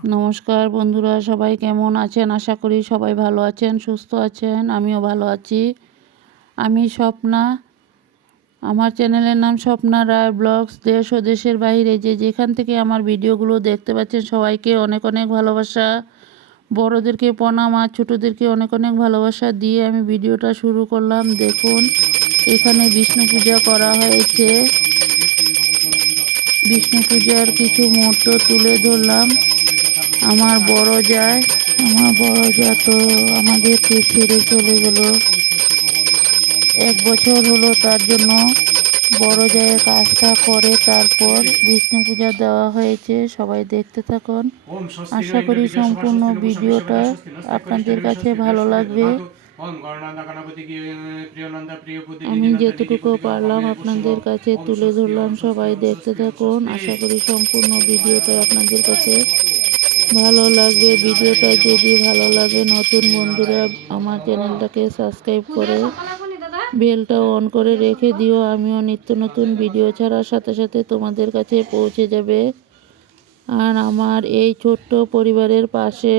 নমস্কার বন্ধুরা, সবাই কেমন আছেন? আশা করি সবাই ভালো আছেন, সুস্থ আছেন। আমিও ভালো আছি। আমি স্বপ্না। আমার চ্যানেলের নাম স্বপ্না রায় ব্লগস। দেশ ও দেশের বাইরে যে যেখান থেকে আমার ভিডিওগুলো দেখতে পাচ্ছেন সবাইকে অনেক অনেক ভালোবাসা। বড়োদেরকে প্রণাম আর ছোটোদেরকে অনেক অনেক ভালোবাসা দিয়ে আমি ভিডিওটা শুরু করলাম। দেখুন, এখানে বিষ্ণু পূজা করা হয়েছে। বিষ্ণু পূজার কিছু মুহূর্ত তুলে ধরলাম। আমার বড় যা তো আমাদেরকে ছেড়ে চলে গেল। 1 বছর হলো, তার জন্য বড় জায়ের কাজটা করে তারপর বিষ্ণু পূজা দেওয়া হয়েছে। সবাই দেখতে থাকুন। আশা করি সম্পূর্ণ ভিডিওটা আপনাদের কাছে ভালো লাগবে। আমি যেতটুকু পারলাম আপনাদের কাছে তুলে ধরলাম। সবাই দেখতে থাকুন। আশা করি সম্পূর্ণ ভিডিওটা আপনাদের কাছে ভালো লাগবে। ভিডিওটা যদি ভালো লাগে, নতুন বন্ধুরা আমার চ্যানেলটাকে সাবস্ক্রাইব করে বেলটাও অন করে রেখে দিও। আমিও নিত্য নতুন ভিডিও ছাড়ার সাথে সাথে তোমাদের কাছে পৌঁছে যাবে। আর আমার এই ছোট্ট পরিবারের পাশে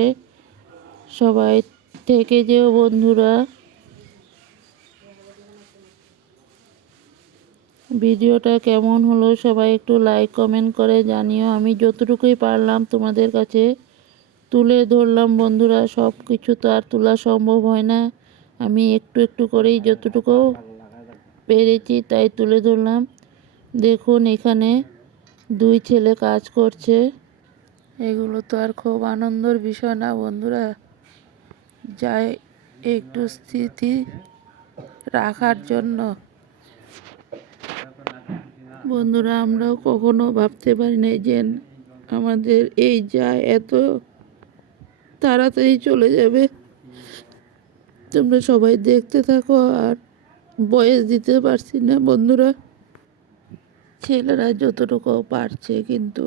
সবাই থেকে যেও বন্ধুরা। ভিডিওটা কেমন হলো সবাই একটু লাইক কমেন্ট করে জানিও। আমি যতটুকুই পারলাম তোমাদের কাছে তুলে ধরলাম বন্ধুরা। সব কিছু তো আর তোলা সম্ভব হয় না। আমি একটু একটু করেই যতটুকু পেরেছি তাই তুলে ধরলাম। দেখুন, এখানে 2 ছেলে কাজ করছে। এগুলো তো আর খুব আনন্দের বিষয় না বন্ধুরা। যাই একটু স্থিতি রাখার জন্য বন্ধুরা, আমরাও কখনো ভাবতে পারি না যে আমাদের এই যা এত তাড়াতাড়ি চলে যাবে। তোমরা সবাই দেখতে থাকো। আর বয়স দিতে পারছি না বন্ধুরা। ছেলেরা যতটুকু পারছে, কিন্তু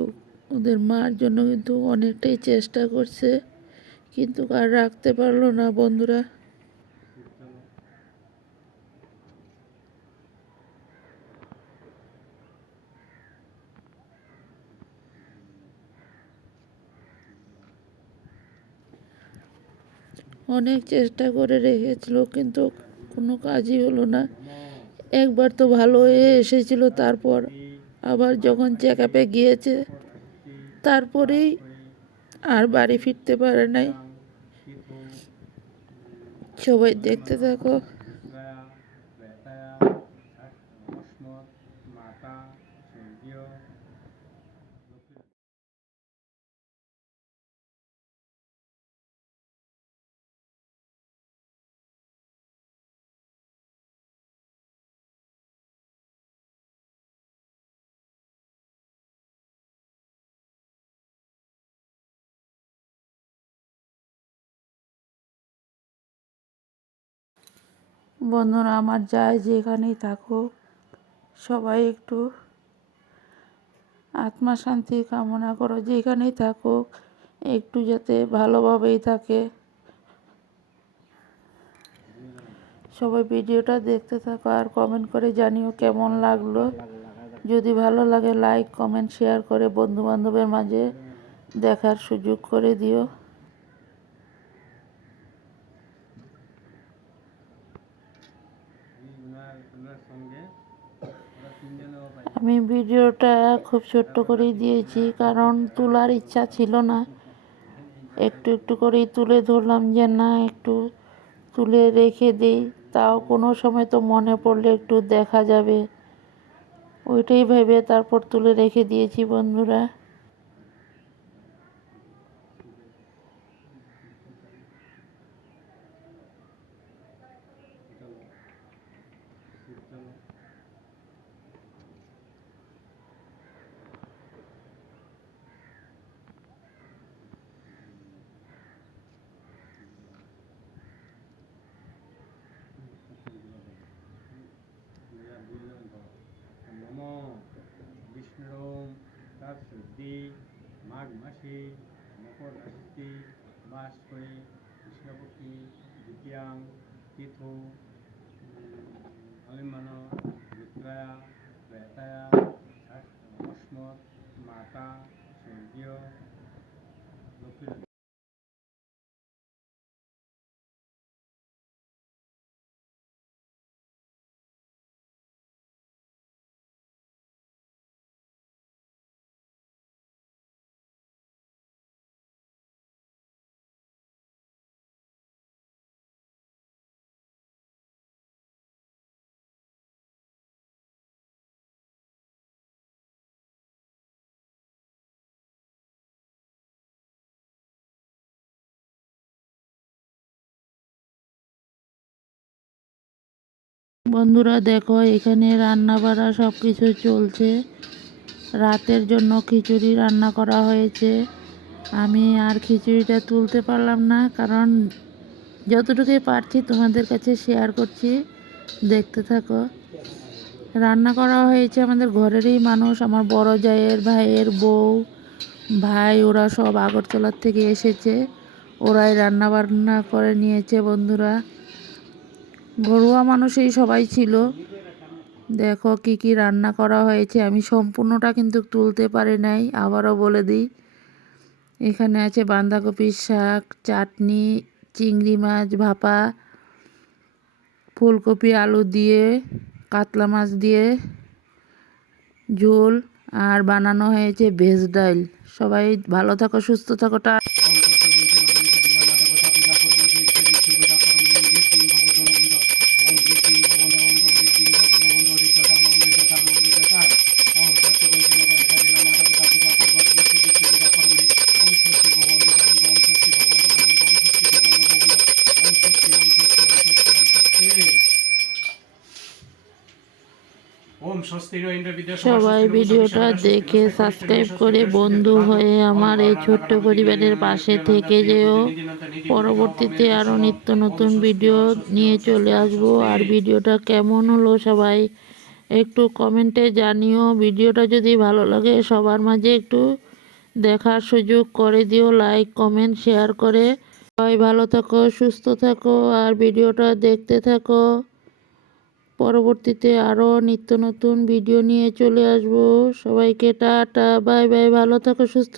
ওদের মার জন্য কিন্তু অনেকটাই চেষ্টা করছে, কিন্তু আর রাখতে পারলো না বন্ধুরা। অনেক চেষ্টা করে রেখেছিল, কিন্তু কোনো কাজই হলো না। একবার তো ভালো হয়ে এসেছিল, তারপর আবার যখন চেক আপে গিয়েছে তারপরেই আর বাড়ি ফিরতে পারে নাই। সবাই দেখতে থাকো। বন্ধুরা, আমার যায় যেখানেই থাকুক, সবাই একটু আত্মা শান্তি কামনা করো। যেখানেই থাকুক একটু যাতে ভালোভাবেই থাকে। সবাই ভিডিওটা দেখতে থাকো আর কমেন্ট করে জানিও কেমন লাগলো। যদি ভালো লাগে লাইক কমেন্ট শেয়ার করে বন্ধু বান্ধবের মাঝে দেখার সুযোগ করে দিও। আমি ভিডিওটা খুব ছোট্ট করেই দিয়েছি, কারণ তোলার ইচ্ছা ছিল না। একটু একটু করেই তুলে ধরলাম যে না, একটু তুলে রেখে দিই, তাও কোনো সময় তো মনে পড়লে একটু দেখা যাবে, ওইটাই ভেবে তারপর তুলে রেখে দিয়েছি বন্ধুরা। বিষ্ণুরোম তার শুদ্ধি মাঘ মাসে মকর রাশিতে বাস করে কৃষ্ণপক্ষী দ্বিতীয়াং তীর্থ অলিম্বান রুদ্রায়া ত্রেতায়া অস্মৎ মাতা স্বর্গীয় বন্ধুরা দেখো এখানে রান্না বাড়া সব কিছু চলছে। রাতের জন্য খিচুড়ি রান্না করা হয়েছে। আমি আর খিচুড়িটা তুলতে পারলাম না, কারণ যতটুকুই পারছি তোমাদের কাছে শেয়ার করছি, দেখতে থাকো। রান্না করা হয়েছে আমাদের ঘরেরই মানুষ, আমার বড় জায়ের ভাইয়ের বউ ভাই, ওরা সব আগরতলার থেকে এসেছে, ওরাই রান্না বান্না করে নিয়েছে। বন্ধুরা ঘরোয়া মানুষই সবাই ছিল। দেখো কি কি রান্না করা হয়েছে, আমি সম্পূর্ণটা কিন্তু তুলতে পারি নাই, আবারও বলে দিই। এখানে আছে বাঁধাকপির শাক, চাটনি, চিংড়ি মাছ ভাপা, ফুলকপি আলু দিয়ে, কাতলা মাছ দিয়ে ঝোল, আর বানানো হয়েছে ভেজ ডাল। সবাই ভালো থাকো, সুস্থ থাকো। সবাই ভিডিওটা দেখে সাবস্ক্রাইব করে বন্ধু হয়ে আমার এই ছোট্ট পরিবারের পাশে থেকে যেও। পরবর্তীতে আরও নিত্য নতুন ভিডিও নিয়ে চলে আসবো। আর ভিডিওটা কেমন হলো সবাই একটু কমেন্টে জানিও। ভিডিওটা যদি ভালো লাগে সবার মাঝে একটু দেখার সুযোগ করে দিও, লাইক কমেন্ট শেয়ার করে। সবাই ভালো থাকো, সুস্থ থাকো, আর ভিডিওটা দেখতে থাকো। পরবর্তীতে আরও নিত্য নতুন ভিডিও নিয়ে চলে আসবো। সবাইকে টাটা, বাই বাই, ভালো থাকো, সুস্থ।